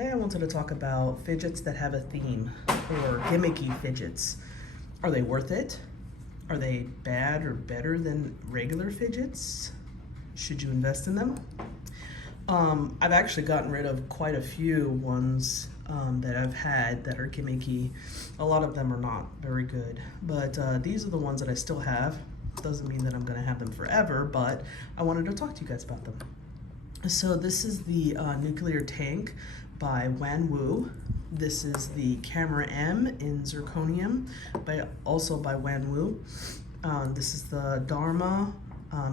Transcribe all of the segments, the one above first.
Today I wanted to talk about fidgets that have a theme, or gimmicky fidgets. Are they worth it? Are they bad or better than regular fidgets? Should you invest in them? I've actually gotten rid of quite a few ones that I've had that are gimmicky. A lot of them are not very good, but these are the ones that I still have. Doesn't mean that I'm going to have them forever, but I wanted to talk to you guys about them. So this is the nuclear tank by Wanwu. This is the camera M in zirconium, also by Wanwu. This is the Dharma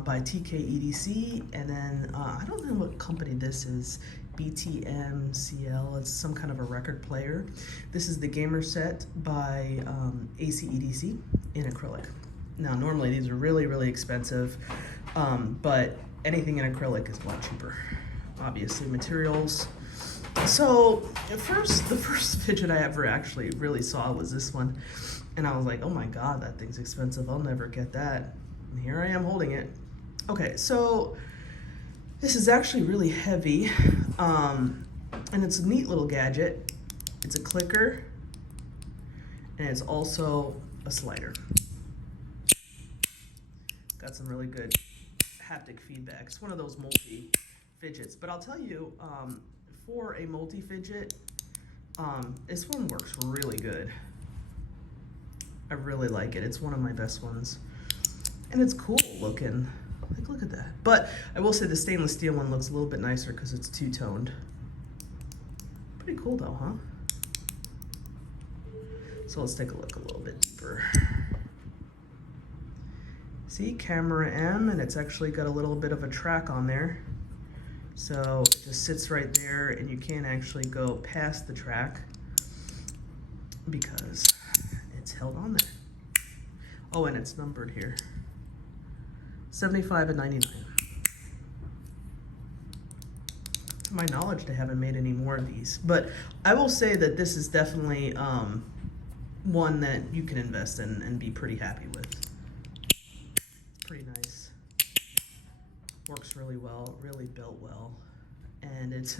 by TKEDC, and then I don't know what company this is, BTMCL, it's some kind of a record player. This is the gamer set by ACEDC in acrylic. Now normally these are really expensive, but anything in acrylic is a lot cheaper. Obviously materials. So the first fidget I ever actually really saw was this one, and I was like, oh my god, that thing's expensive, I'll never get that. And here I am holding it. Okay, so this is actually really heavy, and it's a neat little gadget. It's a clicker, and it's also a slider. Got some really good haptic feedback. It's one of those multi-fidgets, but I'll tell you, for a multi-fidget, this one works really good. I really like it. It's one of my best ones. And it's cool looking. Like, look at that. But I will say the stainless steel one looks a little bit nicer because it's two-toned. Pretty cool though, huh? So let's take a look a little bit deeper. See, camera M, and it's actually got a little bit of a track on there. So it just sits right there, and you can't actually go past the track because it's held on there. Oh, and it's numbered here. 75 and 99. To my knowledge, they haven't made any more of these, but I will say that this is definitely one that you can invest in and be pretty happy with. Pretty nice. Works really well, really built well, and it's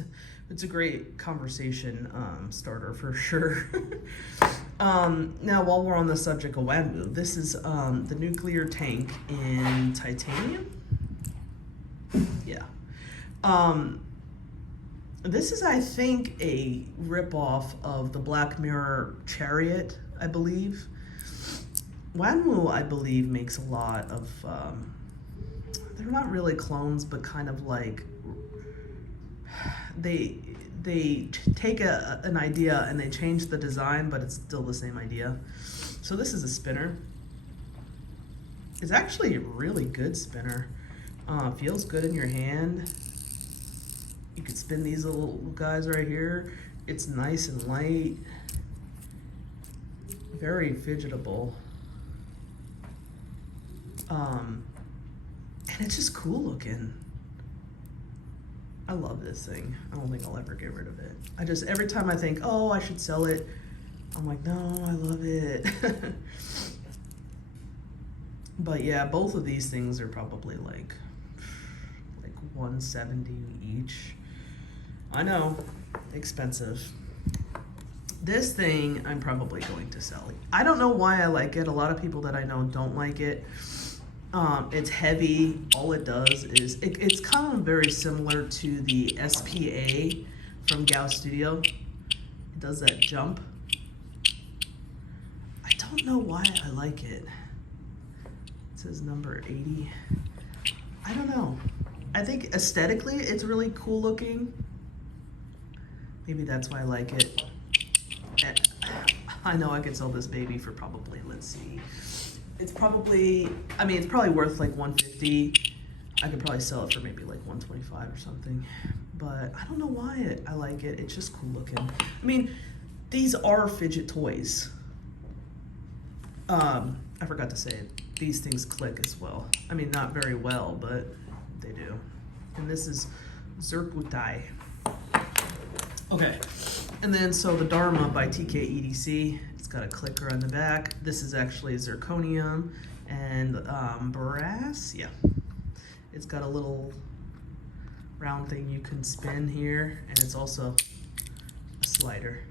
a great conversation starter for sure. Now, while we're on the subject of Wanwu, this is the nuclear tank in titanium. Yeah. This is, I think, a ripoff of the Black Mirror Chariot, I believe. Wanwu, I believe, makes a lot of, they're not really clones, but kind of like, they take an idea and they change the design, but it's still the same idea. So this is a spinner. It's actually a really good spinner. Feels good in your hand. You could spin these little guys right here. It's nice and light. Very fidgetable. And it's just cool looking. I love this thing. I don't think I'll ever get rid of it. Every time I think, oh, I should sell it, I'm like, no, I love it. But yeah, both of these things are probably like $170 each. I know, expensive. This thing I'm probably going to sell. I don't know why I like it. A lot of people that I know don't like it. It's heavy. All it does is, it's kind of very similar to the SPA from Gao Studio. It does that jump. I don't know why I like it. It says number 80. I don't know. I think aesthetically it's really cool looking. Maybe that's why I like it. I know I could sell this baby for probably, let's see. It's probably worth like $150. I could probably sell it for maybe like $125 or something. But I don't know why I like it. It's just cool looking. I mean, these are fidget toys. I forgot to say it. These things click as well. I mean, not very well, but they do. And this is Zircutai. Okay, and then so the Dharma by TKEDC, it's got a clicker on the back. This is actually zirconium and brass, yeah. It's got a little round thing you can spin here, and it's also slider.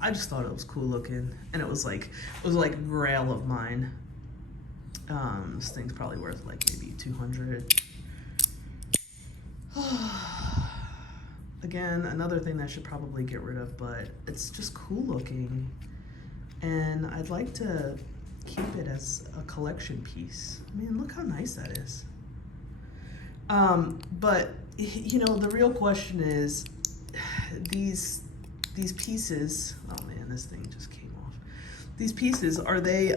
I just thought it was cool looking, and it was like a grail of mine. This thing's probably worth like maybe 200. Again, another thing that I should probably get rid of, but it's just cool looking, and I'd like to keep it as a collection piece. I mean, look how nice that is. But you know, the real question is, these pieces, oh man, this thing just came off. These pieces, are they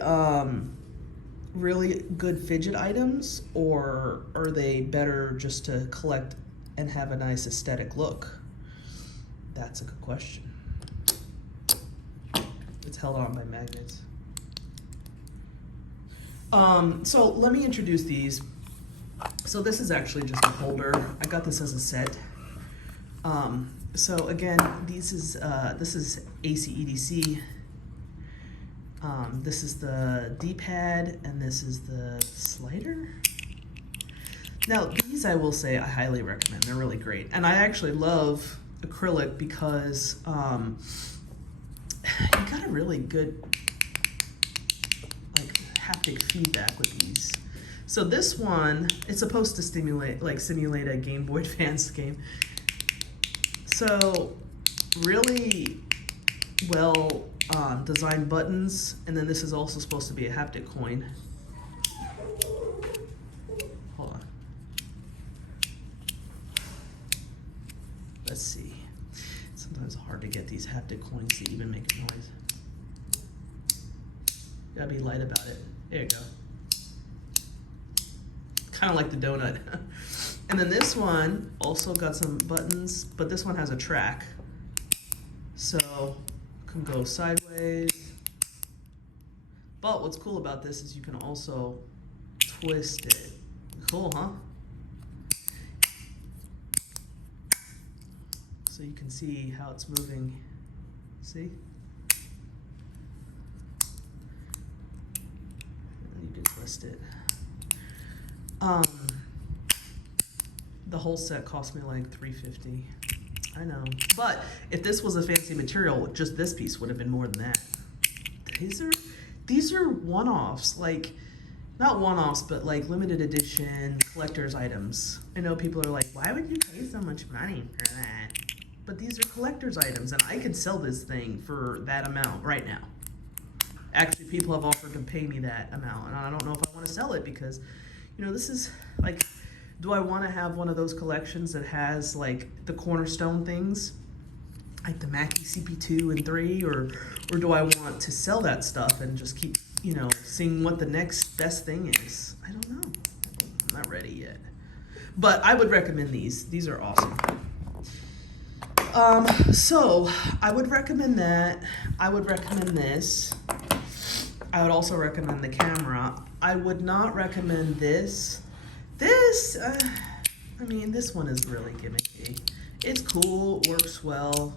really good fidget items, or are they better just to collect and have a nice aesthetic look? That's a good question. It's held on by magnets. So let me introduce these. So this is actually just a holder. I got this as a set. So again, this is AC/EDC. This is the D-pad, and this is the slider. Now these, I will say, I highly recommend. They're really great, and I actually love acrylic because you got a really good like haptic feedback with these. So this one, it's supposed to simulate a Game Boy Advance game. So really well designed buttons, and then this is also supposed to be a haptic coin. Hold on. Let's see. Sometimes it's hard to get these haptic coins to even make noise. Gotta be light about it. There you go. Kind of like the donut. And then this one also got some buttons, but this one has a track. So can go sideways. But what's cool about this is you can also twist it. Cool, huh? So you can see how it's moving. See? And you can twist it. The whole set cost me like $350. I know, but if this was a fancy material, just this piece would have been more than that. These are one-offs, like not one-offs, but like limited edition collector's items. I know people are like, why would you pay so much money for that? But these are collector's items, and I could sell this thing for that amount right now. Actually, people have offered to pay me that amount, and I don't know if I want to sell it because, you know, this is like, do I want to have one of those collections that has like the cornerstone things, like the Mackie CP2 and 3, or do I want to sell that stuff and just keep, you know, seeing what the next best thing is? I don't know. I'm not ready yet. But I would recommend these. These are awesome. So I would recommend that. I would recommend this. I would also recommend the camera. I would not recommend this. I mean, this one is really gimmicky. It's cool, works well,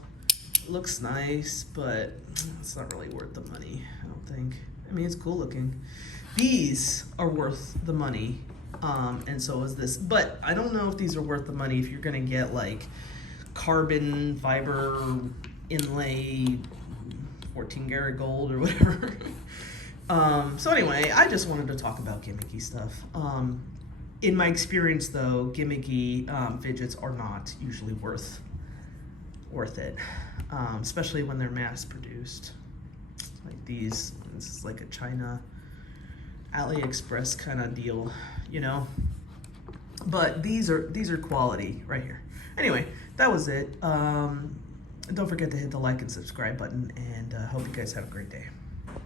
looks nice, but it's not really worth the money, I don't think. I mean, it's cool looking. These are worth the money, and so is this. But I don't know if these are worth the money if you're gonna get like carbon fiber inlay 14 karat gold or whatever. So anyway, I just wanted to talk about gimmicky stuff. In my experience though, gimmicky fidgets are not usually worth it, especially when they're mass produced. Like these, this is like a China AliExpress kind of deal, you know? But these are quality right here. Anyway, that was it. Don't forget to hit the like and subscribe button, and hope you guys have a great day.